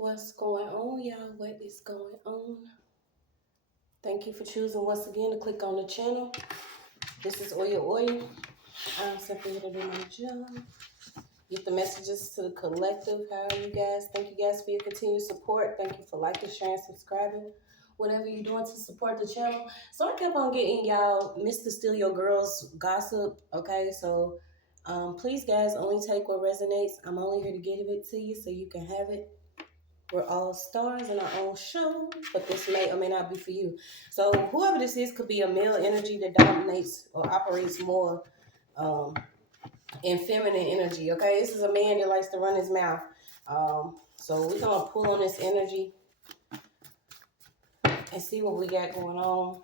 What's going on, y'all? What is going on? Thank you for choosing once again to click on the channel. This is OYAOY. I'm simply here to do my job. Get the messages to the collective. How are you guys? Thank you guys for your continued support. Thank you for liking, sharing, subscribing. Whatever you're doing to support the channel. So I kept on getting y'all Mr. Steal Your Girls gossip. Okay, so please guys, only take what resonates. I'm only here to give it to you so you can have it. We're all stars in our own show, but this may or may not be for you. So whoever this is could be a male energy that dominates or operates more in feminine energy, okay? This is a man that likes to run his mouth. So we're going to pull on this energy and see what we got going on.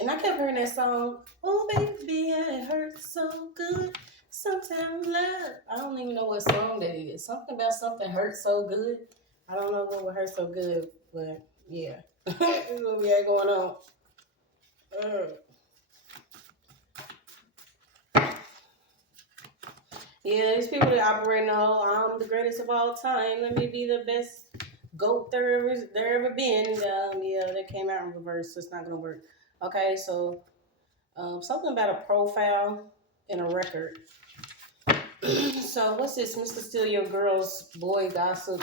And I kept hearing that song, oh baby, it hurts so good. Sometimes love. I don't even know what song that is. Something about something hurts so good. I don't know what would hurt so good, but yeah. This is what we got going on. Yeah, there's people that operate in the whole, I'm the greatest of all time. Let me be the best goat there ever been. Yeah, that came out in reverse, so it's not going to work. Okay, so something about a profile and a record. So what's this? Mr. Steal Your Girls boy gossip.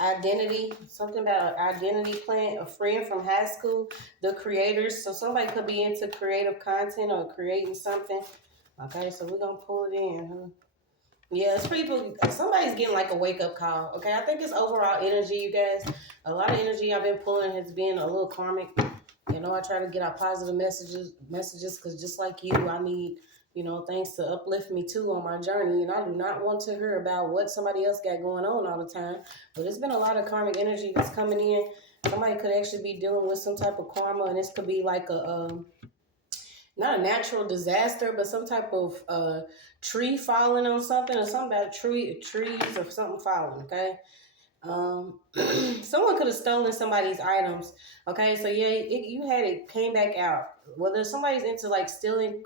Identity, something about an identity plan, a friend from high school, the creators. So somebody could be into creative content or creating something. Okay, so we're gonna pull it in, huh? Yeah, it's people. Somebody's getting like a wake up call. Okay, I think it's overall energy, you guys. A lot of energy I've been pulling has been a little karmic. You know, I try to get out positive messages, because just like you, I need, things to uplift me too on my journey. And I do not want to hear about what somebody else got going on all the time. But it's been a lot of karmic energy that's coming in. Somebody could actually be dealing with some type of karma, and this could be like not a natural disaster, but some type of tree falling on something, or something about trees or something falling. Okay. Someone could have stolen somebody's items. Okay, so yeah, you had it came back out. Whether somebody's into like stealing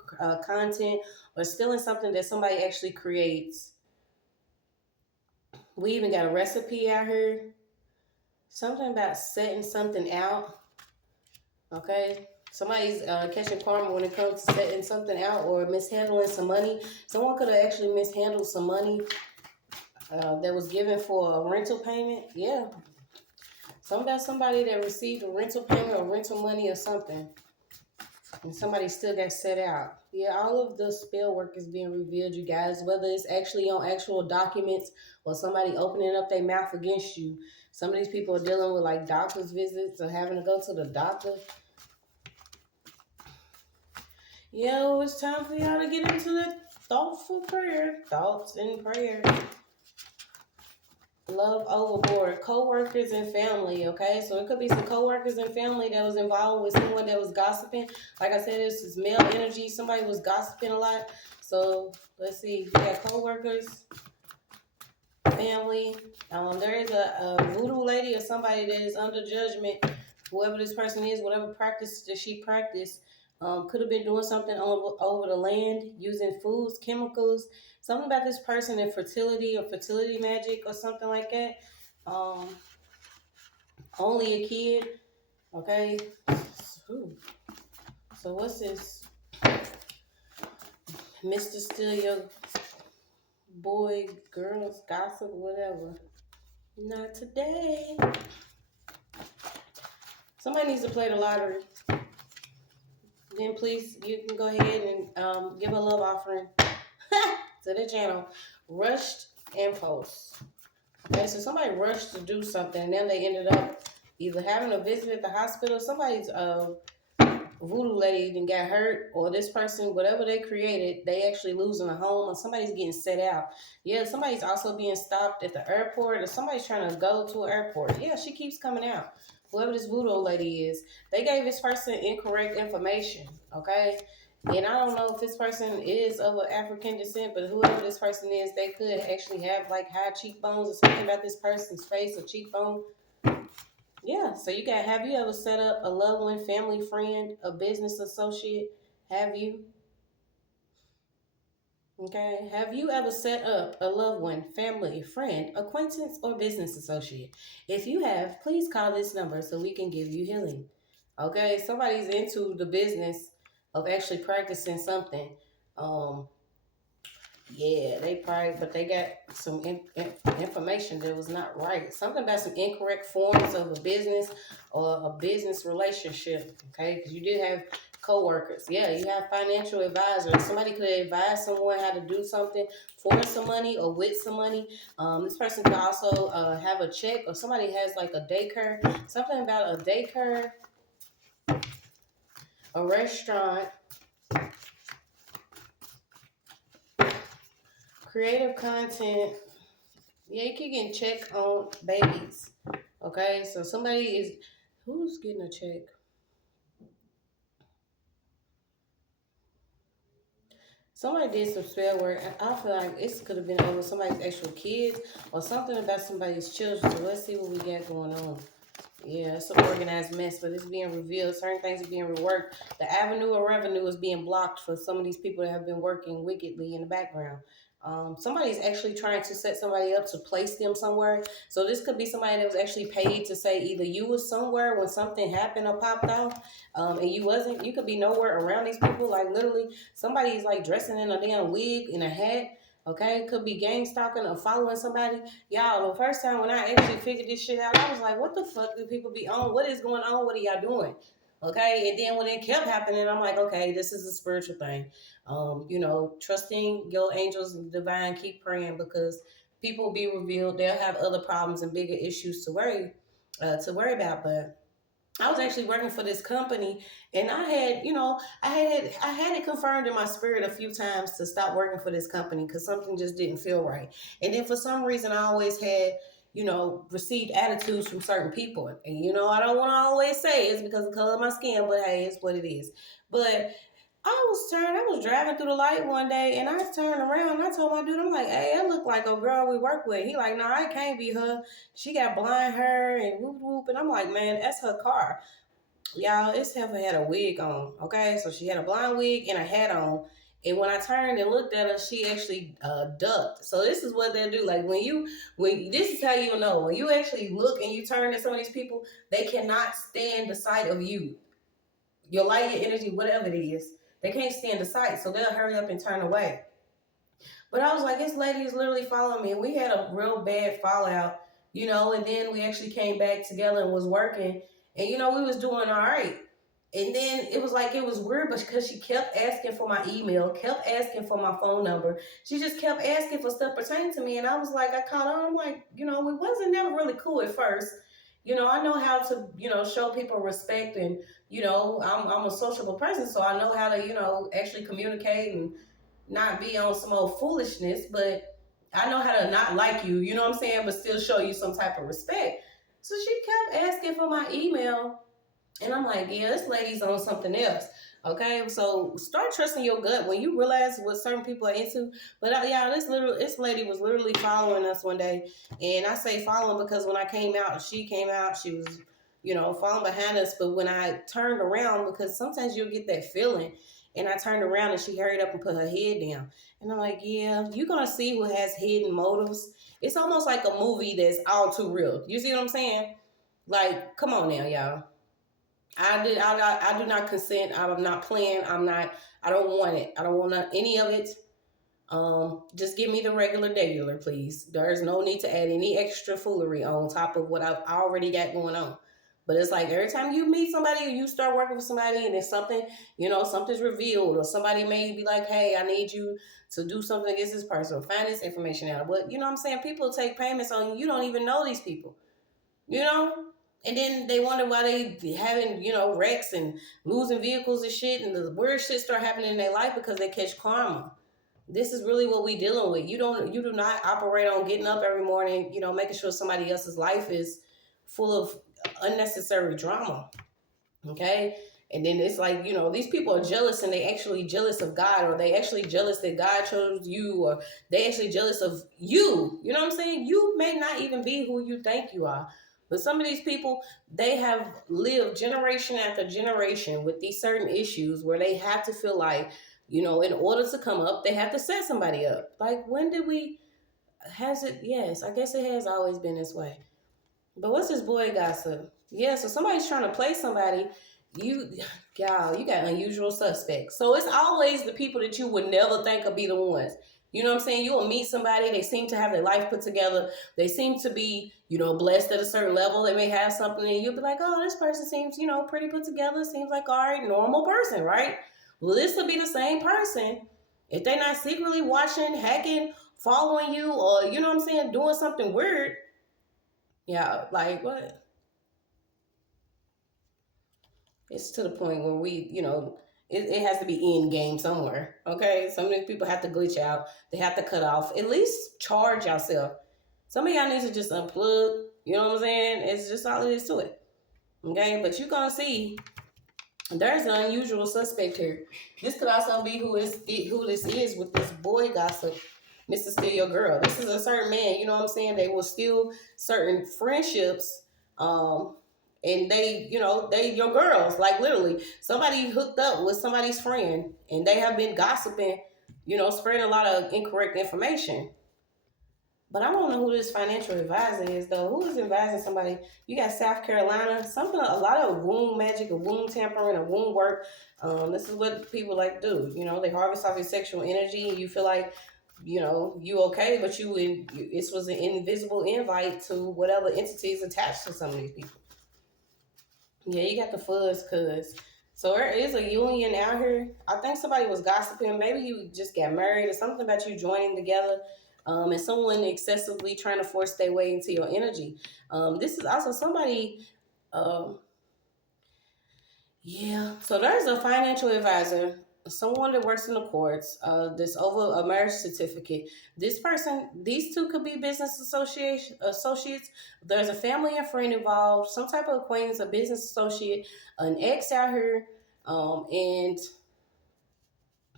content or stealing something that somebody actually creates. We even got a recipe out here. Something about setting something out. Okay, somebody's catching karma when it comes to setting something out or mishandling some money. Someone could have actually mishandled some money that was given for a rental payment. Yeah. Somebody that received a rental payment or rental money or something. And somebody still got set out. Yeah, all of the spell work is being revealed, you guys. Whether it's actually on actual documents or somebody opening up their mouth against you. Some of these people are dealing with like doctor's visits or having to go to the doctor. Yo, it's time for y'all to get into the thoughtful prayer. Thoughts and prayer. Love overboard. Co-workers and family, okay? So it could be some co-workers and family that was involved with someone that was gossiping. Like I said, this is male energy. Somebody was gossiping a lot. So let's see. We got co-workers, family. There is a voodoo lady or somebody that is under judgment. Whoever this person is, whatever practice that she practiced, could have been doing something over the land, using foods, chemicals, something about this person and fertility or fertility magic or something like that. Only a kid, okay? Ooh. So what's this? Mr. Steal Your Boy, Girls, Gossip, whatever. Not today. Somebody needs to play the lottery. Then please, you can go ahead and give a love offering to the channel. Rushed Impulse. Okay, so somebody rushed to do something, and then they ended up either having a visit at the hospital. Somebody's voodoo lady even got hurt, or this person, whatever they created, they actually losing a home, or somebody's getting set out. Yeah, somebody's also being stopped at the airport, or somebody's trying to go to an airport. Yeah, she keeps coming out. Whoever this voodoo lady is, they gave this person incorrect information, okay? And I don't know if this person is of an African descent, but whoever this person is, they could actually have like high cheekbones or something about this person's face or cheekbone. Yeah, so have you ever set up a loved one, family, friend, a business associate? Have you? Okay. Have you ever set up a loved one, family, friend, acquaintance, or business associate? If you have, please call this number so we can give you healing. Okay. Somebody's into the business of actually practicing something. Um, Yeah, they probably, but they got some information that was not right. Something about some incorrect forms of a business or a business relationship. Okay, because you did have co-workers. Yeah, you have financial advisors. Somebody could advise someone how to do something for some money or with some money. This person could also have a check, or somebody has like a daycare. Something about a daycare, a restaurant, creative content. Yeah, you can check on babies. Okay, so somebody is who's getting a check? Somebody did some spell work. I feel like it could have been over somebody's actual kids or something about somebody's children. So let's see what we got going on. Yeah, it's an organized mess, but it's being revealed. Certain things are being reworked. The avenue of revenue is being blocked for some of these people that have been working wickedly in the background. Somebody's actually trying to set somebody up to place them somewhere. So this could be somebody that was actually paid to say either you was somewhere when something happened or popped off, and you wasn't. You could be nowhere around these people. Like literally, somebody's like dressing in a damn wig and a hat. Okay, could be gang stalking or following somebody. Y'all, the first time when I actually figured this shit out, I was like, what the fuck do people be on? What is going on? What are y'all doing? Okay, and then when it kept happening, I'm like, okay, this is a spiritual thing. Trusting your angels and divine, keep praying because people will be revealed. They'll have other problems and bigger issues to worry about. But I was actually working for this company, and I had it confirmed in my spirit a few times to stop working for this company because something just didn't feel right. And then for some reason, I always had received attitudes from certain people, and I don't want to always say it's because of the color of my skin, but hey, it's what it is. But I was driving through the light one day, and I turned around and I told my dude, I'm like, hey, that look like a girl we work with. He like, nah, it can't be her. She got blonde hair and whoop whoop. And I'm like, man, that's her car. Y'all, this heifer had a wig on, okay? So she had a blonde wig and a hat on. And when I turned and looked at her, she actually ducked. So this is what they do. Like when this is how you know when you actually look and you turn to some of these people, they cannot stand the sight of you, your light, your energy, whatever it is. They can't stand the sight, so they'll hurry up and turn away. But I was like, this lady is literally following me. And we had a real bad fallout, and then we actually came back together and was working. And, we was doing all right. And then it was like, it was weird, but because she kept asking for my email, kept asking for my phone number. She just kept asking for stuff pertaining to me. And I was like, I caught on. I'm like, we wasn't never really cool at first. I know how to, show people respect and, I'm a sociable person. So I know how to, actually communicate and not be on some old foolishness, but I know how to not like you, you know what I'm saying, but still show you some type of respect. So she kept asking for my email, and I'm like, yeah, this lady's on something else. Okay, so start trusting your gut when you realize what certain people are into. But yeah, this lady was literally following us one day, and I say following because when I came out, she came out. She was, following behind us. But when I turned around, because sometimes you'll get that feeling, and I turned around and she hurried up and put her head down, and I'm like, yeah, you're gonna see who has hidden motives. It's almost like a movie that's all too real. You see what I'm saying? Like, come on now, y'all. I do not consent. I'm not playing. I don't want it. I don't want any of it. Just give me the regular, please. There's no need to add any extra foolery on top of what I've already got going on. But it's like every time you meet somebody or you start working with somebody and there's something, something's revealed, or somebody may be like, hey, I need you to do something against this person or find this information out. But you know what I'm saying? People take payments on you. You don't even know these people. you know? And then they wonder why they having, wrecks and losing vehicles and shit, and the weird shit start happening in their life because they catch karma. This is really what we dealing with. You do not operate on getting up every morning, making sure somebody else's life is full of unnecessary drama. Okay? And then it's like, these people are jealous, and they actually jealous of God, or they actually jealous that God chose you, or they actually jealous of you. You know what I'm saying? You may not even be who you think you are. But some of these people, they have lived generation after generation with these certain issues where they have to feel like You know, in order to come up, they have to set somebody up. Like, when did we, has it, yes, I guess it has always been this way. But what's this boy gossip? Yeah, so somebody's trying to play somebody. Y'all, you got unusual suspects. So it's always the people that you would never think would be the ones. You know what I'm saying? You will meet somebody, they seem to have their life put together. They seem to be, you know, blessed at a certain level. They may have something, and you'll be like, oh, this person seems, you know, pretty put together. Seems like, all right, normal person, right? Well, this will be the same person if they're not secretly watching, hacking, following you, or, you know what I'm saying, doing something weird. Yeah, like what? It's to the point where we, you know, it has to be in game somewhere. Okay, some of these people have to glitch out. They have to cut off. At least charge yourself. Some of y'all need to just unplug. You know what I'm saying? It's just all it is to it. Okay, but you're gonna see there's an unusual suspect here. This could also be who this is with this boy gossip. Mr. Steal Your Girl. This is a certain man, you know what I'm saying? They will steal certain friendships, and they, you know, they your girls. Like, literally, somebody hooked up with somebody's friend, and they have been gossiping, you know, spreading a lot of incorrect information. But I don't know who this financial advisor is, though. Who is advising somebody? You got South Carolina, something, a lot of womb magic, or womb tampering, or womb work. This is what people like to do. You know, they harvest off your sexual energy, and you feel like, you know, you okay, but this was an invisible invite to whatever entities attached to some of these people. Yeah, you got the fuzz, cuz. So there is a union out here. I think somebody was gossiping. Maybe you just got married, or something about you joining together, and someone excessively trying to force their way into your energy. This is also somebody, um, yeah. So there's a financial advisor, someone that works in the courts, this over a marriage certificate. This person, these two could be business associates. There's a family and friend involved, some type of acquaintance, a business associate, an ex out here, and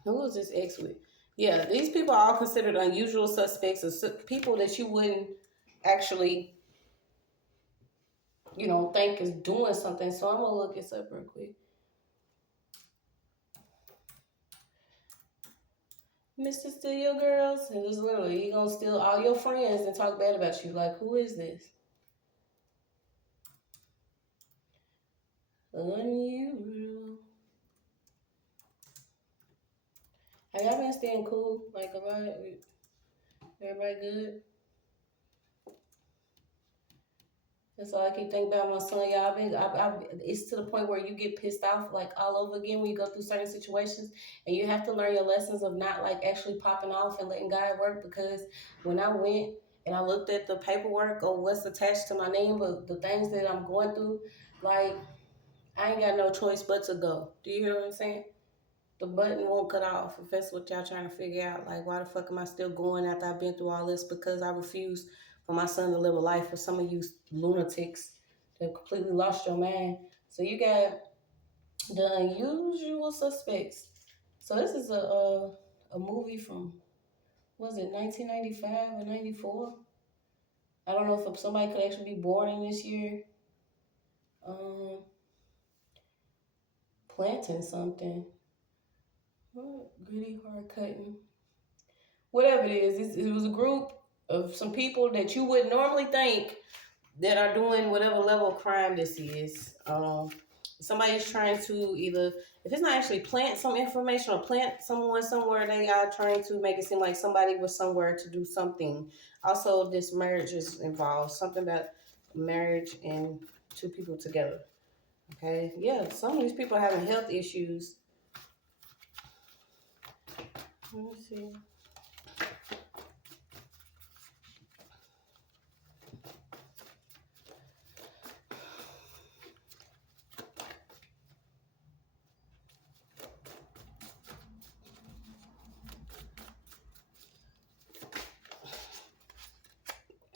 who was this ex with? Yeah, these people are all considered unusual suspects, or people that you wouldn't actually, you know, think is doing something. So I'm gonna look this up real quick. Mr. Steal Your Girls, and just literally, he gonna steal all your friends and talk bad about you. Like, who is this? Unusual. Have y'all been staying cool? Like, everybody good? That's all I keep thinking about my son. Y'all it's to the point where you get pissed off like all over again when you go through certain situations, and you have to learn your lessons of not like actually popping off and letting God work. Because when I went and I looked at the paperwork or what's attached to my name, but the things that I'm going through, like, I ain't got no choice but to go. Do you hear what I'm saying? The button won't cut off. If that's what y'all trying to figure out, like, why the fuck am I still going after I've been through all this? Because I refuse for my son to live a life for some of you lunatics that completely lost your mind. So you got the unusual suspects. So this is a movie from, was it 1995 or 94? I don't know if somebody could actually be born in this year. Planting something. Gritty, hard cutting. Whatever it is, it was a group of some people that you would normally think that are doing whatever level of crime this is. Somebody's trying to either, if it's not actually plant some information or plant someone somewhere, they are trying to make it seem like somebody was somewhere to do something. Also, this marriage is involved. Something about marriage and two people together. Okay, yeah, some of these people are having health issues. Let me see.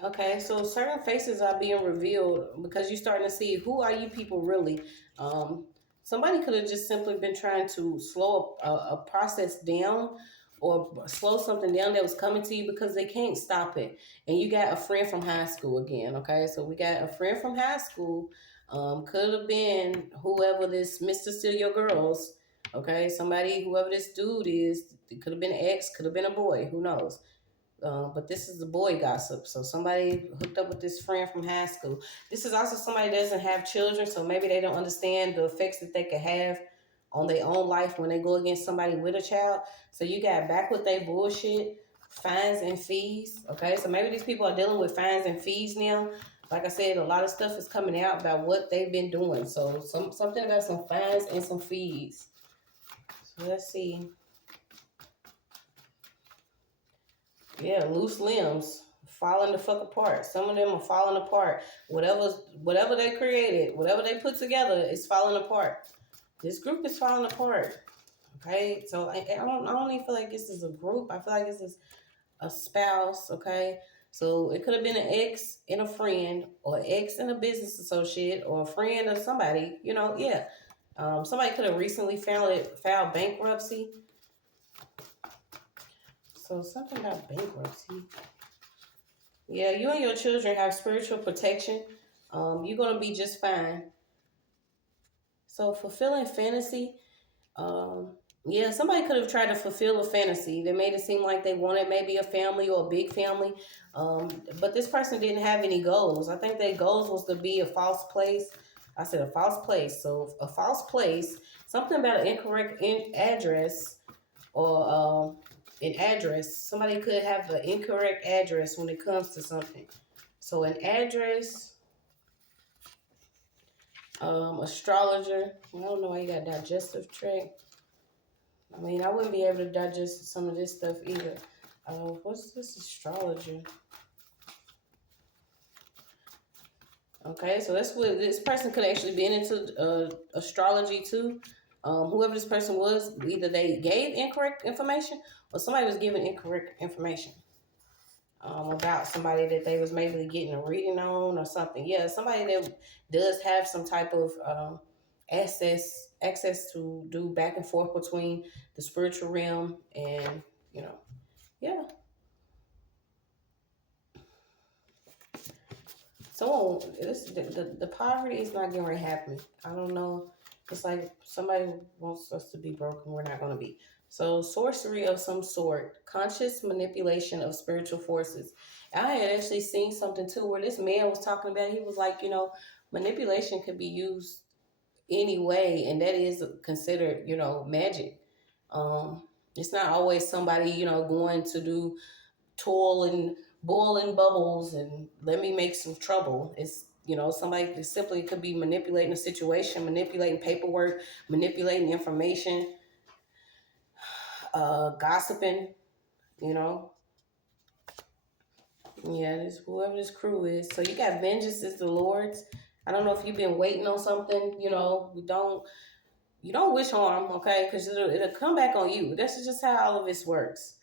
Okay, so certain faces are being revealed because you're starting to see who are you people really. Somebody could have just simply been trying to slow a process down or slow something down that was coming to you because they can't stop it. And you got a friend from high school again, okay? So we got a friend from high school. Could have been whoever this Mr. Steal Your Girls. Okay, somebody, whoever this dude is, it could have been an ex, could have been a boy, who knows? But this is the boy gossip. So somebody hooked up with this friend from high school. This is also somebody that doesn't have children, so maybe they don't understand the effects that they could have on their own life when they go against somebody with a child. So you got back with their bullshit, fines and fees. Okay, so maybe these people are dealing with fines and fees now. Like I said, a lot of stuff is coming out about what they've been doing. So something about some fines and some fees. So let's see. Yeah, loose limbs falling the fuck apart. Some of them are falling apart. Whatever they created, whatever they put together is falling apart. This group is falling apart. Okay, so I don't even feel like this is a group. I feel like this is a spouse. Okay, so it could have been an ex and a friend, or an ex and a business associate, or a friend of somebody. You know, yeah. Somebody could have recently filed bankruptcy. So something about bankruptcy. Yeah, you and your children have spiritual protection. You're going to be just fine. So fulfilling fantasy. Yeah, somebody could have tried to fulfill a fantasy. They made it seem like they wanted maybe a family or a big family. But this person didn't have any goals. I think their goals was to be a false place. I said a false place. So a false place, something about an incorrect address, or an address. Somebody could have an incorrect address when it comes to something. So an address, astrologer. I don't know why you got digestive tract. I mean, I wouldn't be able to digest some of this stuff either. What's this astrologer? Okay, so that's what this person could actually be into astrology too. Whoever this person was, either they gave incorrect information or somebody was giving incorrect information. About somebody that they was maybe getting a reading on or something. Yeah, somebody that does have some type of access to do back and forth between the spiritual realm and, yeah. So the poverty is not going to happen. I don't know. It's like somebody wants us to be broken. We're not going to be. So sorcery of some sort, conscious manipulation of spiritual forces. I had actually seen something too where this man was talking about. He was like, manipulation could be used any way, and that is considered, magic. It's not always somebody, going to do toil and boiling bubbles and let me make some trouble. It's, somebody that simply could be manipulating a situation, manipulating paperwork, manipulating information, gossiping, you know. Yeah, this whoever this crew is. So you got vengeance is the Lord's. I don't know if you've been waiting on something, you don't wish harm, okay? Because it'll come back on you. That's just how all of this works.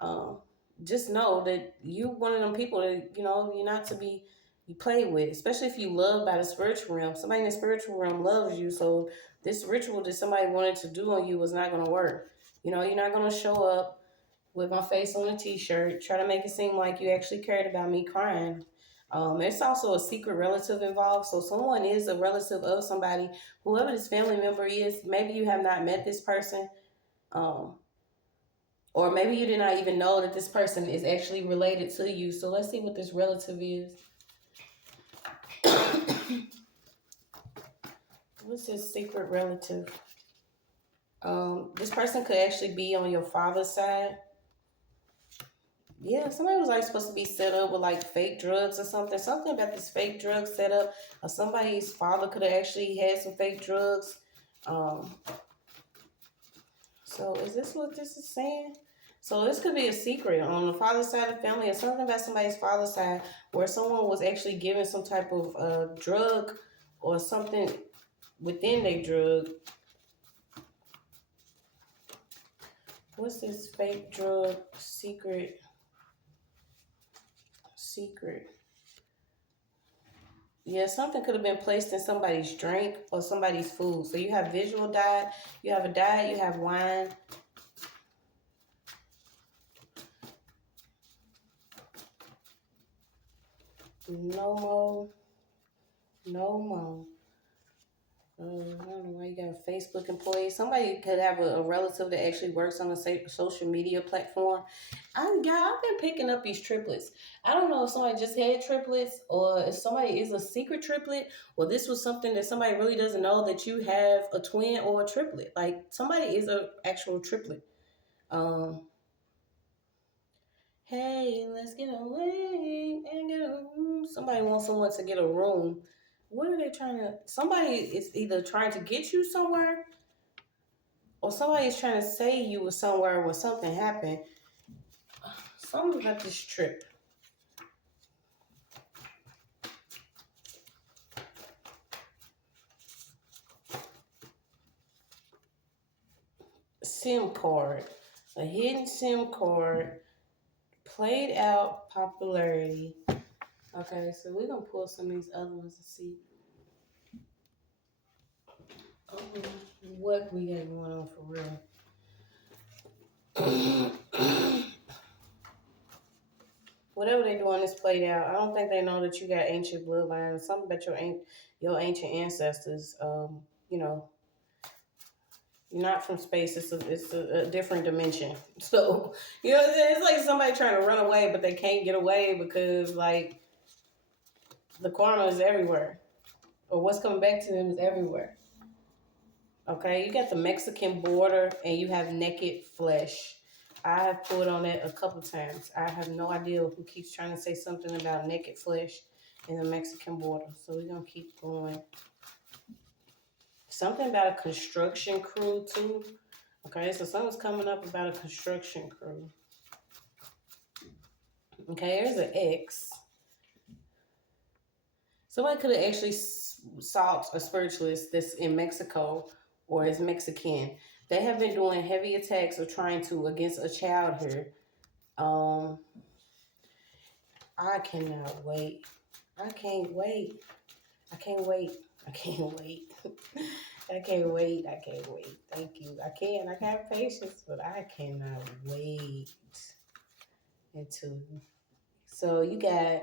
Um, just know that you one of them people that, you're not to be you play with, especially if you love by the spiritual realm. Somebody in the spiritual realm loves you, so this ritual that somebody wanted to do on you was not going to work. You're not going to show up with my face on a t-shirt, try to make it seem like you actually cared about me crying. There's also a secret relative involved. So someone is a relative of somebody, whoever this family member is. Maybe you have not met this person. Or maybe you did not even know that this person is actually related to you. So let's see what this relative is. What's his secret relative? This person could actually be on your father's side. Yeah, somebody was like supposed to be set up with like fake drugs or something. Something about this fake drug setup. Or somebody's father could have actually had some fake drugs. So is this what this is saying? So this could be a secret on the father's side of the family, or something about somebody's father's side where someone was actually given some type of drug or something within their drug. What's this fake drug secret? Yeah, something could have been placed in somebody's drink or somebody's food. So you have visual diet, you have a diet, you have wine. No more. I don't know why you got a Facebook employee. Somebody could have a relative that actually works on a social media platform. I've been picking up these triplets. I don't know if somebody just had triplets or if somebody is a secret triplet or this was something that somebody really doesn't know that you have a twin or a triplet. Like somebody is an actual triplet. Hey, let's get away and get a room. Somebody wants someone to get a room. What are they trying to? Somebody is either trying to get you somewhere or somebody is trying to say you were somewhere when something happened. Something about this trip. SIM card. A hidden SIM card. Played out popularity. Okay, so we're going to pull some of these other ones to see what we got going on for real. Whatever they doing is played out. I don't think they know that you got ancient bloodline. Something about your ancient ancestors. You know, you're not from space. It's a different dimension. So you know, it's like somebody trying to run away, but they can't get away because like the karma is everywhere, or what's coming back to them is everywhere. Okay, you got the Mexican border, and you have naked flesh. I have pulled on that a couple times. I have no idea who keeps trying to say something about naked flesh in the Mexican border. So we're going to keep going. Something about a construction crew, too. Okay, so something's coming up about a construction crew. Okay, there's an X. Somebody could have actually sought a spiritualist that's in Mexico or is Mexican. They have been doing heavy attacks or trying to against a child here. I cannot wait. I can't wait. I can't wait. I can't wait. I can't wait. I can't wait. Thank you. I got patience, but I cannot wait so you got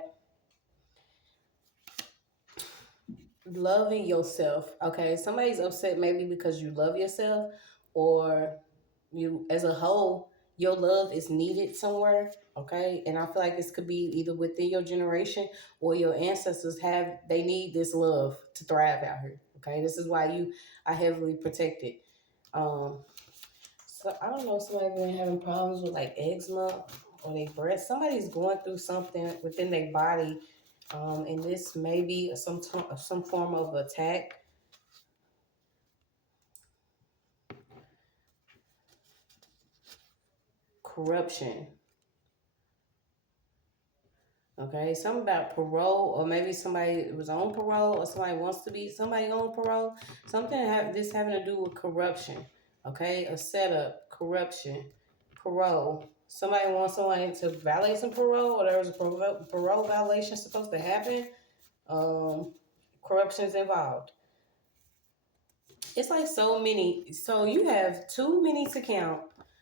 loving yourself. Okay, somebody's upset maybe because you love yourself or you as a whole, your love is needed somewhere. Okay, and I feel like this could be either within your generation or your ancestors they need this love to thrive out here. Okay, this is why you are heavily protected. So I don't know if somebody's been having problems with like eczema or their breast. Somebody's going through something within their body, and this may be some form of attack. Corruption. Okay, something about parole, or maybe somebody was on parole, or somebody wants to be somebody on parole. Something this having to do with corruption. Okay, a setup, corruption, parole. Somebody wants somebody to violate some parole, or there was a parole violation supposed to happen. Corruption's involved. It's like so many. So you have too many to count.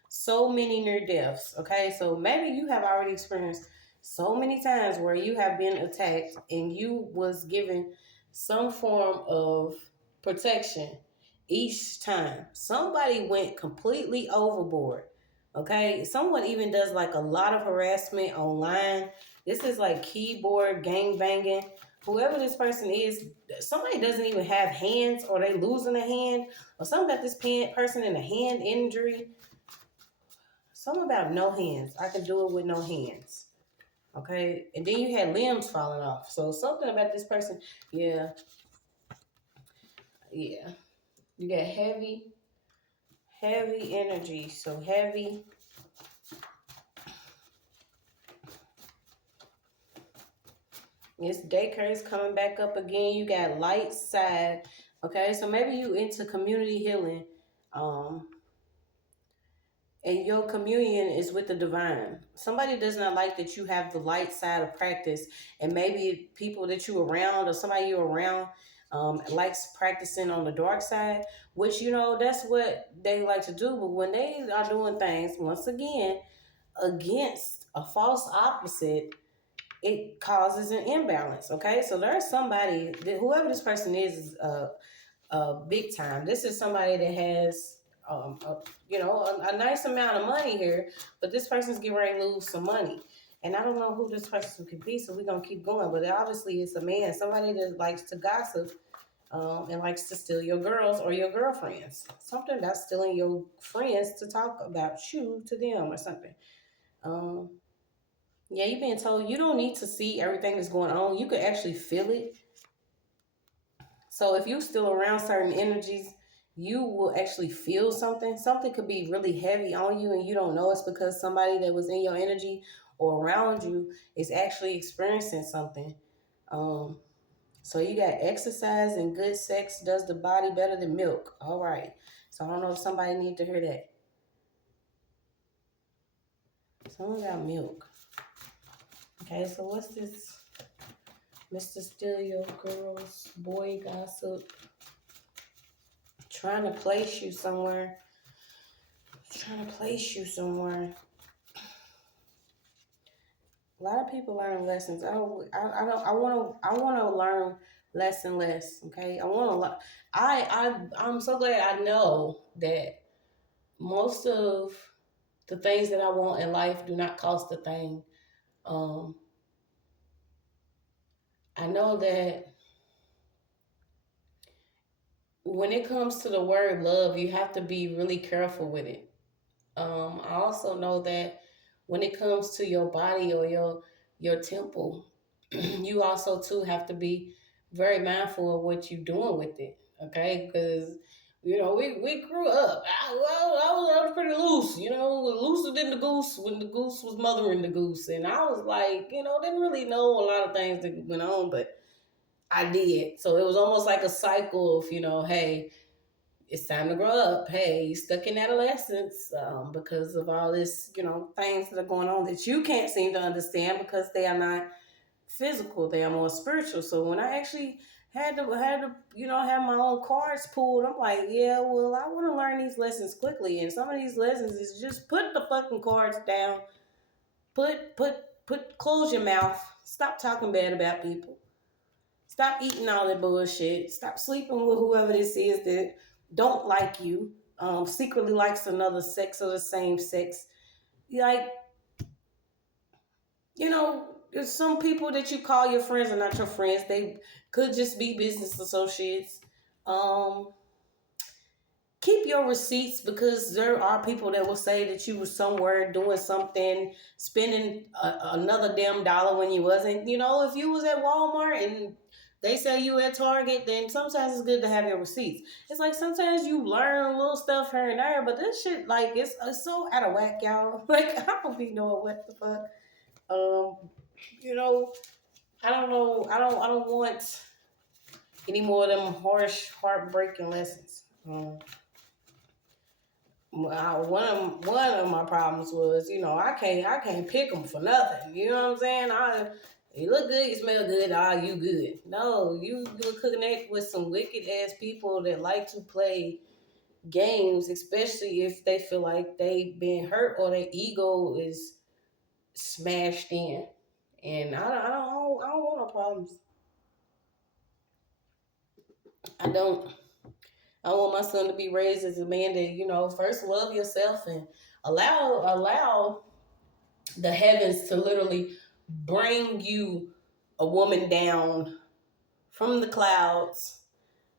So many near deaths. Okay, so maybe you have already experienced so many times where you have been attacked and you was given some form of protection each time. Somebody went completely overboard. Okay, someone even does like a lot of harassment online. This is like keyboard gang banging. Whoever this person is, somebody doesn't even have hands, or they losing a hand, or something about this person in a hand injury. Something about no hands. I can do it with no hands. Okay, and then you had limbs falling off. So something about this person, yeah. You got heavy energy. So heavy. This daycare is coming back up again. You got light side. Okay, so maybe you into community healing. And your communion is with the divine. Somebody does not like that you have the light side of practice, and maybe people that you around or somebody you're around likes practicing on the dark side, which, you know, that's what they like to do. But when they are doing things, once again, against a false opposite, it causes an imbalance. Okay, so there's somebody that whoever this person is big time. This is somebody that has, a nice amount of money here, but this person's getting ready to lose some money. And I don't know who this person could be, so we're going to keep going. But obviously, it's a man, somebody that likes to gossip and likes to steal your girls or your girlfriends. Something about stealing your friends to talk about you to them or something. Yeah, you're being told you don't need to see everything that's going on. You could actually feel it. So if you're still around certain energies, you will actually feel something. Something could be really heavy on you and you don't know it's because somebody that was in your energy or around you is actually experiencing something. Um, so you got exercise and good sex does the body better than milk. All right. So I don't know if somebody need to hear that. Someone got milk. Okay, so what's this? Mr. Steal Your Girls, boy gossip, trying to place you somewhere. Trying to place you somewhere. A lot of people learn lessons. I want to learn less and less. Okay, I'm so glad I know that most of the things that I want in life do not cost a thing. I know that when it comes to the word love, you have to be really careful with it. I also know that when it comes to your body or your temple, you also too have to be very mindful of what you're doing with it. Okay, because we grew up. I was pretty loose. Looser than the goose when the goose was mothering the goose, and I was like, didn't really know a lot of things that went on, but I did. So it was almost like a cycle of hey, it's time to grow up. Hey, you stuck in adolescence because of all this, things that are going on that you can't seem to understand because they are not physical. They are more spiritual. So when I actually had to, have my own cards pulled, I'm like, yeah, well, I want to learn these lessons quickly. And some of these lessons is just put the fucking cards down. Close your mouth. Stop talking bad about people. Stop eating all that bullshit. Stop sleeping with whoever this is that don't like you, secretly likes another sex or the same sex. Like, there's some people that you call your friends are not your friends. They could just be business associates. Um, Keep your receipts because there are people that will say that you were somewhere doing something, spending another damn dollar when you wasn't. If you was at Walmart and they say you at Target, then sometimes it's good to have your receipts. It's like sometimes you learn little stuff here and there, but this shit, like, it's so out of whack, y'all. Like, I don't be knowing what the fuck. I don't know. I don't want any more of them harsh, heartbreaking lessons. One of my problems was, I can't pick them for nothing. You know what I'm saying? You look good, you smell good, you good. No, you connect with some wicked ass people that like to play games, especially if they feel like they've been hurt or their ego is smashed in. And I don't want no problems. I don't. I want my son to be raised as a man that, first love yourself and allow the heavens to literally bring you a woman down from the clouds.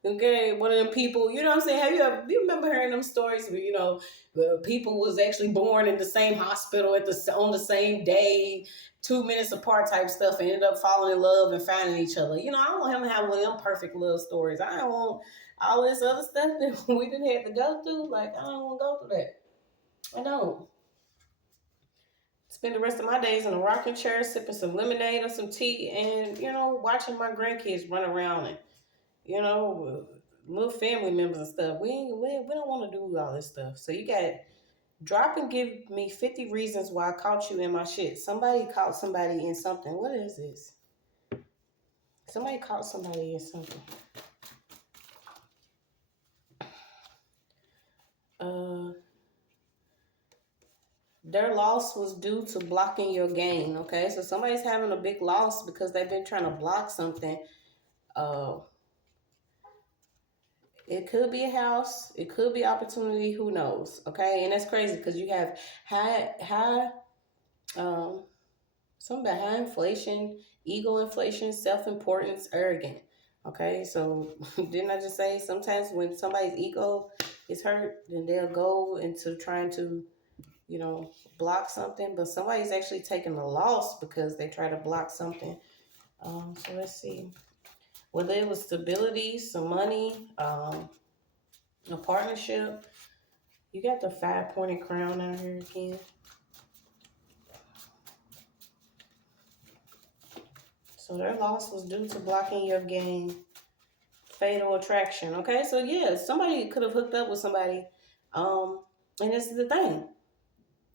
Okay, one of them people, you know what I'm saying? Do you remember hearing them stories where, where people was actually born in the same hospital on the same day, 2 minutes apart type stuff, and ended up falling in love and finding each other. I don't want him to have one of them perfect love stories. I don't want all this other stuff that we didn't have to go through. Like, I don't want to go through that. I don't. Spend the rest of my days in a rocking chair, sipping some lemonade or some tea, and watching my grandkids run around and little family members and stuff. We don't want to do all this stuff. So you got drop and give me 50 reasons why I caught you in my shit. Somebody caught somebody in something. What is this? Somebody caught somebody in something. Their loss was due to blocking your gain. Okay, so somebody's having a big loss because they've been trying to block something. It could be a house. It could be opportunity. Who knows? Okay, and that's crazy because you have high um something about high inflation, ego inflation, self importance, arrogant. Okay, so didn't I just say sometimes when somebody's ego is hurt, then they'll go into trying to, you know, block something, but somebody's actually taking a loss because they try to block something. So let's see. Whether it was stability, some money, a partnership. You got the 5-pointed crown out here again. So their loss was due to blocking your gain. Fatal attraction. Okay, so yeah, somebody could have hooked up with somebody. And this is the thing.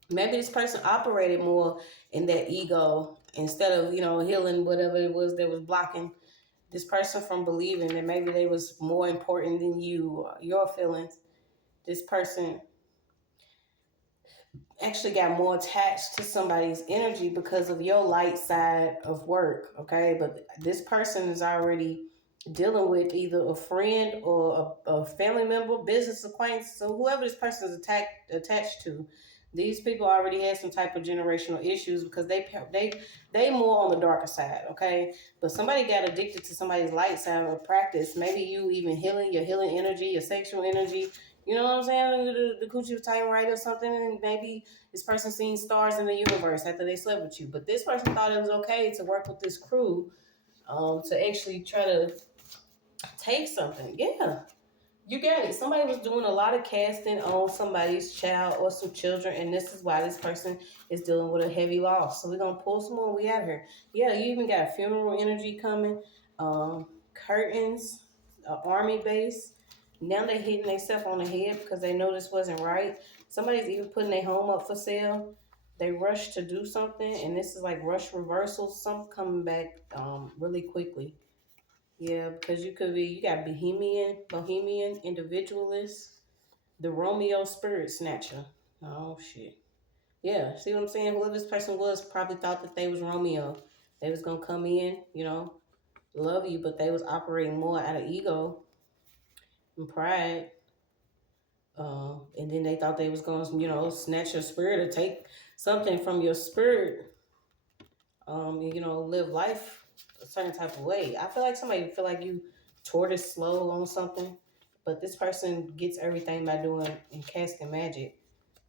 Maybe this person operated more in that ego instead of, you know, healing whatever it was that was blocking this person from believing that maybe they was more important than you, your feelings. This person actually got more attached to somebody's energy because of your light side of work, okay? But this person is already dealing with either a friend or a family member, business acquaintance, so whoever this person is attached to. These people already had some type of generational issues because they more on the darker side, okay? But somebody got addicted to somebody's light side of practice. Maybe you even your healing energy, your sexual energy. You know what I'm saying? The coochie was tight right or something, and maybe this person seen stars in the universe after they slept with you. But this person thought it was okay to work with this crew to actually try to take something. Yeah, you got it. Somebody was doing a lot of casting on somebody's child or some children, and this is why this person is dealing with a heavy loss. So we're going to pull some more. We out here. Yeah, you even got funeral energy coming, curtains, army base. Now they're hitting themselves on the head because they know this wasn't right. Somebody's even putting their home up for sale. They rush to do something, and this is like rush reversal. Something coming back really quickly. Yeah, because you got bohemian individualist, the Romeo spirit snatcher. Oh shit. Yeah, see what I'm saying? Whoever this person was probably thought that they was Romeo. They was gonna come in, you know, love you, but they was operating more out of ego and pride. And then they thought they was gonna, you know, snatch your spirit or take something from your spirit. And, you know, live life a certain type of way. I feel like somebody feel like you tortoise slow on something, but this person gets everything by doing and casting magic.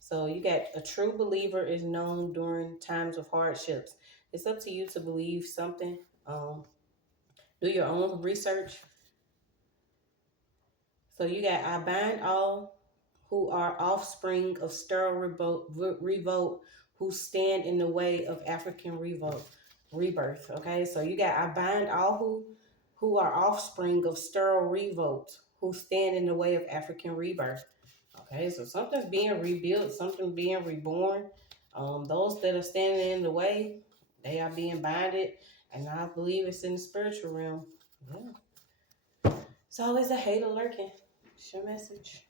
So you got a true believer is known during times of hardships. It's up to you to believe something. Do your own research. So you got I bind all who are offspring of sterile revolt who stand in the way of African rebirth. Okay, so you got I bind all who are offspring of sterile revolt who stand in the way of African rebirth. Okay, so something's being rebuilt, something's being reborn. Those that are standing in the way, they are being binded, and I believe it's in the spiritual realm. Yeah. It's always a hater lurking. It's your message.